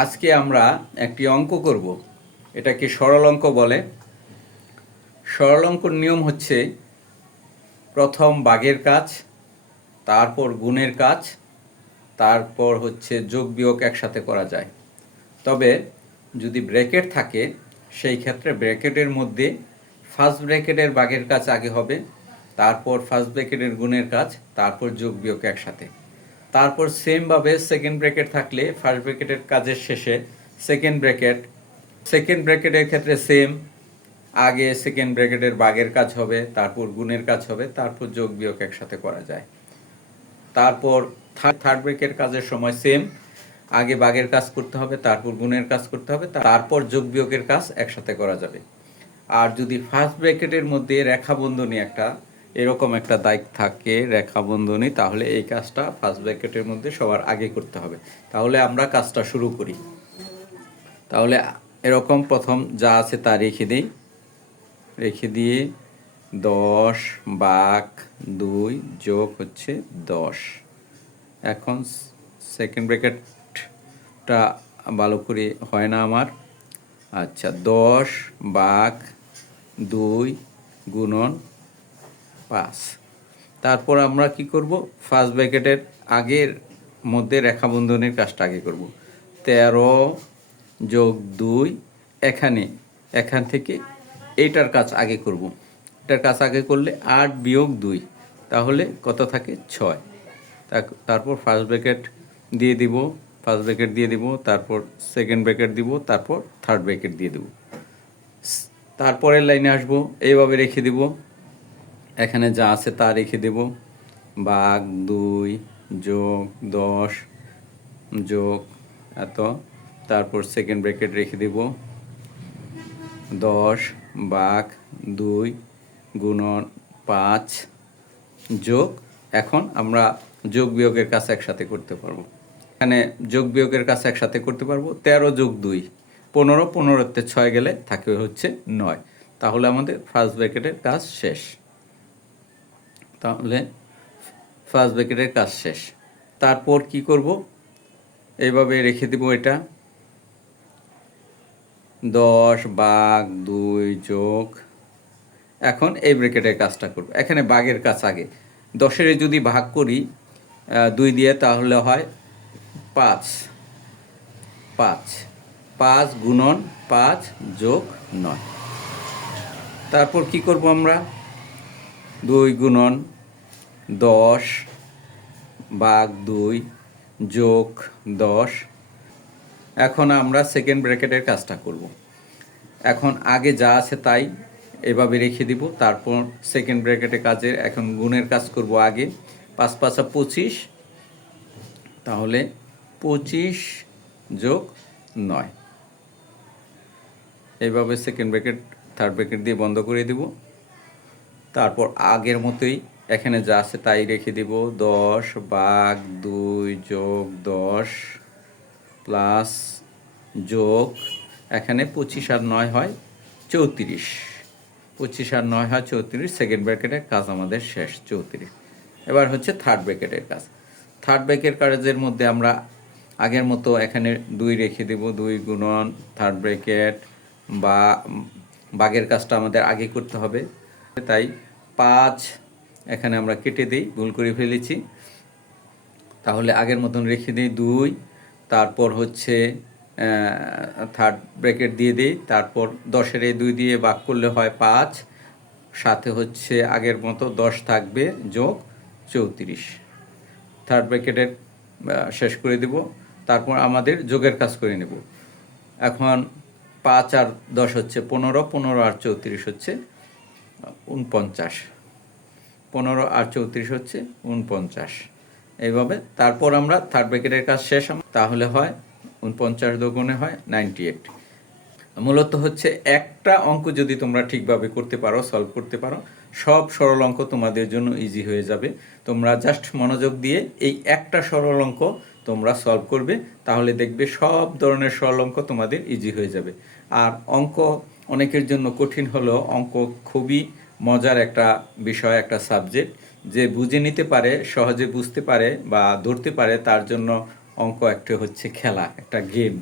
আজকে আমরা একটি অঙ্ক করব। এটাকে সরল অঙ্ক বলে। সরল অঙ্কর নিয়ম হচ্ছে প্রথম ভাগের কাজ, তারপর গুণের কাজ, তারপর হচ্ছে যোগ বিয়োগ একসাথে করা যায়। তবে যদি ব্র্যাকেট থাকে সেই ক্ষেত্রে ব্র্যাকেটের মধ্যে ফার্স্ট ব্র্যাকেটের ভাগের কাজ আগে হবে, তারপর ফার্স্ট ব্র্যাকেটের গুণের কাজ, তারপর যোগ বিয়োগ একসাথে। তারপর সেমভাবে সেকেন্ড ব্র্যাকেট থাকলে ফার্স্ট ব্র্যাকেটের কাজের শেষে সেকেন্ড ব্র্যাকেটের ক্ষেত্রে সেম, আগে সেকেন্ড ব্র্যাকেটের ভাগের কাজ হবে, তারপর গুণের কাজ হবে, তারপর যোগ বিয়োগ একসাথে করা যায়। তারপর থার্ড ব্র্যাকেটের কাজের সময় সেম, আগে ভাগের কাজ করতে হবে, তারপর গুণের কাজ করতে হবে, তারপর যোগ বিয়োগের কাজ একসাথে করা যাবে। আর যদি ফার্স্ট ব্র্যাকেটের মধ্যে রেখা বন্ধনী এরকম একটা দাগ থাকে, রেখা বন্ধনী, তাহলে এই কাজটা ফার্স্ট ব্র্যাকেটের মধ্যে সবার আগে করতে হবে। তাহলে আমরা কাজটা শুরু করি। তাহলে এরকম প্রথম যা আছে তা রেখে দিয়ে 10 ভাগ 2 যোগ হচ্ছে 10। এখন সেকেন্ড ব্র্যাকেটটা ভালো করে হয় না আমার। আচ্ছা, 10 ভাগ 2 গুণন 5। তারপর আমরা কি করব, ফার্স্ট ব্র্যাকেটের আগের মধ্যে রেখা বন্ধনীর কাজটা আগে করব। 13 যোগ 2, এখান থেকে এইটার কাজ আগে করব। এটার কাজ আগে করলে 8 বিয়োগ 2, তাহলে কত থাকে 6। তারপর ফার্স্ট ব্র্যাকেট দিয়ে দিব, তারপর সেকেন্ড ব্র্যাকেট দিব, তারপর থার্ড ব্র্যাকেট দিয়ে দেব। তারপরের লাইনে আসবো, এইভাবে রেখে দিব। এখানে যা আছে তা রেখে দেব, ভাগ 2 যোগ 10 যোগ এত, তারপর সেকেন্ড ব্র্যাকেট রেখে দেব, 10 ভাগ 2 গুণন 5 যোগ। এখন আমরা যোগ বিয়োগের কাজ একসাথে করতে পারবো। এখানে যোগ বিয়োগের কাজ একসাথে করতে পারবো। 13 যোগ 2 15, 15তে 6 গেলে থাকে হচ্ছে 9। তাহলে আমাদের ফার্স্ট ব্র্যাকেটের কাজ শেষ। তারপর কি করব, এইভাবে রেখে দিব এটা, 10 ভাগ 2 যোগ। এখন এই ব্র্যাকেটের কাজটা করব। এখানে ভাগের কাজ আগে, 10-এর যদি ভাগ করি 2 দিয়ে, তাহলে হয় 5 গুণন 5 যোগ 9। তারপর কি করব আমরা, 2 গুণন 10 ভাগ 2 যোগ 10। এখন আমরা সেকেন্ড ব্র্যাকেটের কাজটা করব। এখন আগে যা আছে তাই এভাবে রেখে দিব। তারপর সেকেন্ড ব্র্যাকেটের কাজের এখন গুণের কাজ করব আগে। 5 5 25, তাহলে 25 যোগ 9। এইভাবে সেকেন্ড ব্র্যাকেট থার্ড ব্র্যাকেট দিয়ে বন্ধ করে দিব। তারপর আগের মতোই এখানে যা আছে তাই রেখে দিব, 10 ভাগ 2 যোগ 10 প্লাস যোগ, এখানে 25 আর 9 হয় 34, 25 আর 9 হয় 34। সেকেন্ড ব্র্যাকেটের কাজ আমাদের শেষ, 34। এবার হচ্ছে থার্ড ব্র্যাকেটের কাজ। থার্ড ব্র্যাকেট কাজের মধ্যে আমরা আগের মতো এখানে 2 রেখে দেব, 2 গুণন থার্ড ব্র্যাকেট, বা ভাগের কাজটা আমাদের আগে করতে হবে, তাই 5 এখানে আমরা কেটে দিই, ভুল করে ফেলেছি। তাহলে আগের মতন রেখে দিই 2, তারপর হচ্ছে থার্ড ব্র্যাকেট দিয়ে দিই, তারপর 10-এর 2 দিয়ে ভাগ করলে হয় 5, সাথে হচ্ছে আগের মতো 10 থাকবে যোগ 34। থার্ড ব্র্যাকেটের শেষ করে দেব। তারপর আমাদের যোগের কাজ করে নেব। এখন 5 আর 10 হচ্ছে 15, 15 আর 34 হচ্ছে 49, 15 আর 34 হচ্ছে 49। এইভাবে তারপর আমরা থার্ড ব্র্যাকেটের কাজ শেষ, তাহলে হয় 49 দুগুণে হয় 98। মূলত হচ্ছে একটা অঙ্ক যদি তোমরা ঠিকভাবে করতে পারো, সলভ করতে পারো, সব সরল অঙ্ক তোমাদের জন্য ইজি হয়ে যাবে। তোমরা জাস্ট মনোযোগ দিয়ে এই একটা সরল অঙ্ক তোমরা সলভ করবে, তাহলে দেখবে সব ধরনের সরল অঙ্ক তোমাদের ইজি হয়ে যাবে। আর অঙ্ক অনেকের জন্য কঠিন হলেও অঙ্ক খুবই মজার একটা বিষয়, একটা সাবজেক্ট। যে বুঝে নিতে পারে, সহজে বুঝতে পারে বা ধরতে পারে, তার জন্য অঙ্ক একটা হচ্ছে খেলা, একটা গেম।